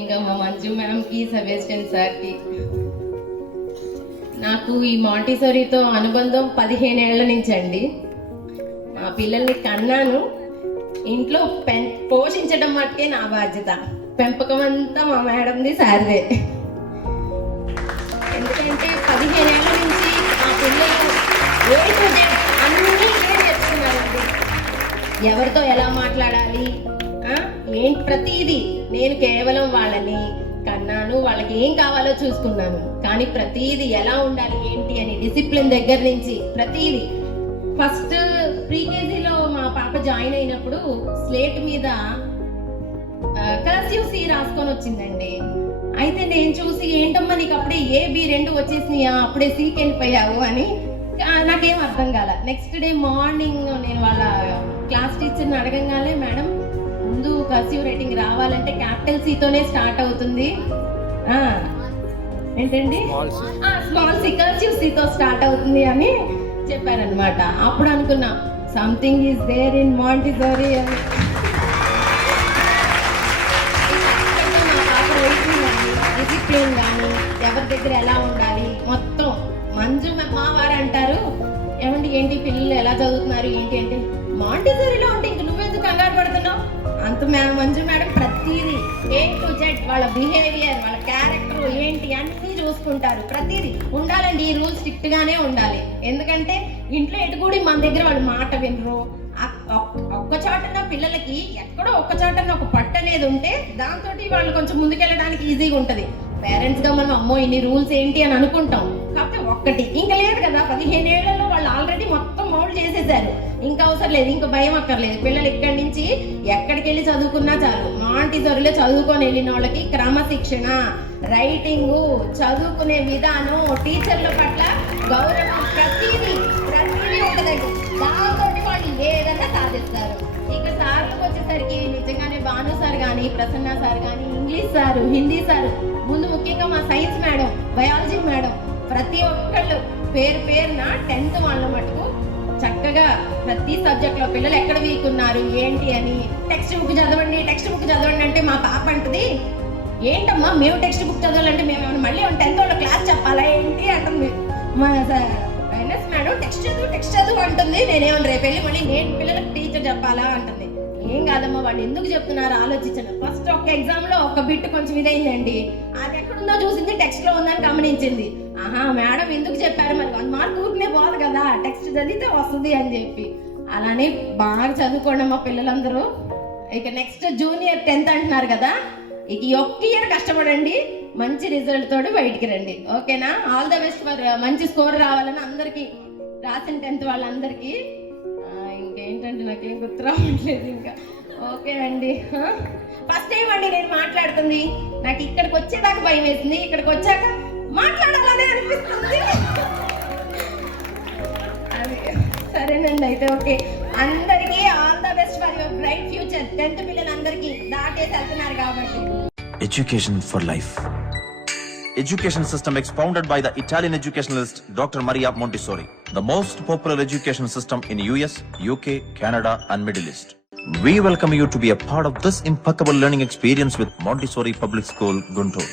ముఖ్యంగా మా మంజు మ్యామ్కి, సెబాస్టియన్ సార్కి. నాకు ఈ మాంటిసోరీతో అనుబంధం 15 ఏళ్ల నుంచి అండి. మా పిల్లల్ని కన్నాను, ఇంట్లో పోషించడం మట్టుకే నా బాధ్యత. పెంపకం అంతా మా మేడంది, సార్దే. ఎందుకంటే 15 ఏళ్ల నుంచి మా పిల్లలు అన్నీ నేర్చుకున్నారండి. ఎవరితో ఎలా మాట్లాడాలి, ఏంటి ప్రతిదీ. నేను కేవలం వాళ్ళని కన్నాను, వాళ్ళకి ఏం కావాలో చూసుకున్నాను. కానీ ప్రతిదీ ఎలా ఉండాలి ఏంటి అని డిసిప్లిన్ దగ్గర నుంచి ప్రతిదీ. ఫస్ట్ ప్రీకేజీలో మా పాప జాయిన్ అయినప్పుడు స్లేట్ మీద కర్సివ్ సి రాసుకొని వచ్చిందండి. అయితే నేను చూసి, ఏంటమ్మా నీకు అప్పుడే AB2 వచ్చేసినాయా, అప్పుడే Cకి వెళ్ళిపోయావు అని. నాకేం అర్థం కాల. నెక్స్ట్ డే మార్నింగ్ నేను వాళ్ళ క్లాస్ టీచర్ని అడగంగానే, మేడం ముందు కర్సివ్ రైటింగ్ రావాలంటే క్యాపిటల్ Cతోనే స్టార్ట్ అవుతుంది, ఏంటండి స్మాల్ సి, కర్సివ్ Cతో స్టార్ట్ అవుతుంది అని చెప్పారనమాట. అప్పుడు అనుకున్నా, something is there in Montessori అని. డిసిప్లిన్ కానీ, ఎవరి దగ్గర ఎలా ఉండాలి మొత్తం. మంజు మా వారు అంటారు, ఏమండి ఏంటి పిల్లలు ఎలా చదువుతున్నారు ఏంటి అంటే, మాంటిసోరీలో ఉంటే ఇంక నువ్వెందుకు కంగారు పడుతున్నావు. అంత మంజు మేడం ప్రతిదీ A to Z వాళ్ళ బిహేవియర్, వాళ్ళ క్యారెక్టర్ ఏంటి అన్నీ చూసుకుంటారు. ప్రతిదీ ఉండాలండి, ఈ రూల్ స్ట్రిక్ట్ గానే ఉండాలి. ఎందుకంటే ఇంట్లో ఎటుకూడి మన దగ్గర వాళ్ళు మాట వినరు. ఒక్క చాటున్న పిల్లలకి ఎక్కడో ఒక్క చాటున్న ఒక పట్టు అనేది ఉంటే దాంతో వాళ్ళు కొంచెం ముందుకెళ్ళడానికి ఈజీగా ఉంటుంది. పేరెంట్స్ గా మనం అమ్మో ఇన్ని రూల్స్ ఏంటి అని అనుకుంటాం. కాకపోతే ఒక్కటి ఇంకా లేదు కదా, 15 ఏళ్లలో వాళ్ళు ఆల్రెడీ మొత్తం మౌల్డ్ చేసేసారు. ఇంకా అవసరం లేదు, ఇంకా భయం అక్కర్లేదు. పిల్లలు ఇక్కడి నుంచి ఎక్కడికి వెళ్ళి చదువుకున్నా చాలు. మాంటిసోరీలో చదువుకొని వెళ్ళిన వాళ్ళకి క్రమశిక్షణ, రైటింగ్, చదువుకునే విధానం, టీచర్ల పట్ల గౌరవం, ప్రతిదీ ఉంటుందండి. దాంతో వాళ్ళు ఏదన్నా సాధిస్తారు. ఇక సార్లకు వచ్చేసరికి నిజంగానే భాను సార్ కానీ, ప్రసన్న సార్ కానీ, ఇంగ్లీష్ సారు, హిందీ సారు, ముందు ముఖ్యంగా మా సైన్స్ మేడం, బయాలజీ మేడం, ప్రతి ఒక్కళ్ళు పేరున 10th వాళ్ళ మటుకు చక్కగా ప్రతి సబ్జెక్ట్లో పిల్లలు ఎక్కడ వీక్ ఉన్నారు ఏంటి అని టెక్స్ట్ బుక్ చదవండి అంటే మా పాప అంటది, ఏంటమ్మా మేము టెక్స్ట్ బుక్ చదవాలంటే మేము మళ్ళీ 10th వాళ్ళ క్లాస్ చెప్పాలా ఏంటి అంటుంది. మా మేడం టెక్స్ట్ చదువు అంటుంది. నేనేమన్నా రేపు వెళ్ళి మళ్ళీ నేను పిల్లలకు టీచర్ చెప్పాలా అంటుంది. ఏం కాదమ్మా, వాళ్ళు ఎందుకు చెప్తున్నారు ఆలోచించండి. ఫస్ట్ ఒక ఎగ్జామ్ లో ఒక బిట్ కొంచెం ఇదైందండి, అది ఎక్కడుందో చూసింది, టెక్స్ట్ లో ఉందని గమనించింది. మేడం ఎందుకు చెప్పారు, మరి 1 మార్క్ ఊరికనే పోదు కదా, టెక్స్ట్ చదివితే వస్తుంది అని చెప్పి. అలానే బాగా చదువుకోండి మా పిల్లలందరూ. ఇక నెక్స్ట్ జూనియర్ 10th అంటున్నారు కదా, ఇక ఒక్క ఇయర్ కష్టపడండి, మంచి రిజల్ట్ తోటి బయటికి రండి. ఓకేనా? ఆల్ ద బెస్ట్ ఫర్ మంచి స్కోర్ రావాలని అందరికీ, రాసిన 10th వాళ్ళందరికీ. ఇంకేంటంటే నాకేం గుర్తు రావట్లేదు ఇంకా. ఓకే అండి, ఫస్ట్ టైం అండి నేను మాట్లాడుతుంది. నాకు ఇక్కడికి వచ్చేదాకా భయం వేసింది, ఇక్కడికి వచ్చాక మాట్లాడాలనే అనిపిస్తుంది. అది సరేనండి. అయితే ఓకే, అందరికీ all the best for your bright future. 10th పిల్లలందరికీ దాటేసి వెళ్తున్నారు కాబట్టి. Education for life. Education system expounded by the Italian educationalist Dr. Maria Montessori, the most popular education system in US, UK, Canada and Middle East. We welcome you to be a part of this impeccable learning experience with Montessori Public School, Guntur.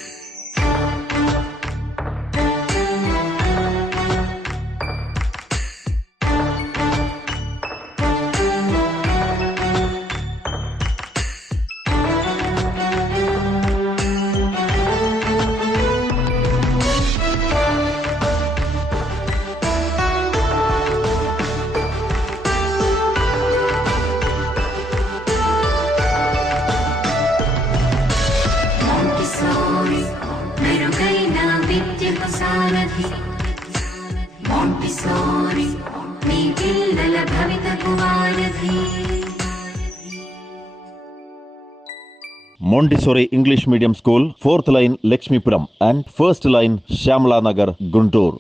Montessori, మీ పిల్లల భవితకు వారధి. Montessori English Medium School, 4th line Lakshmipuram and 1st line Shamla Nagar, Guntur.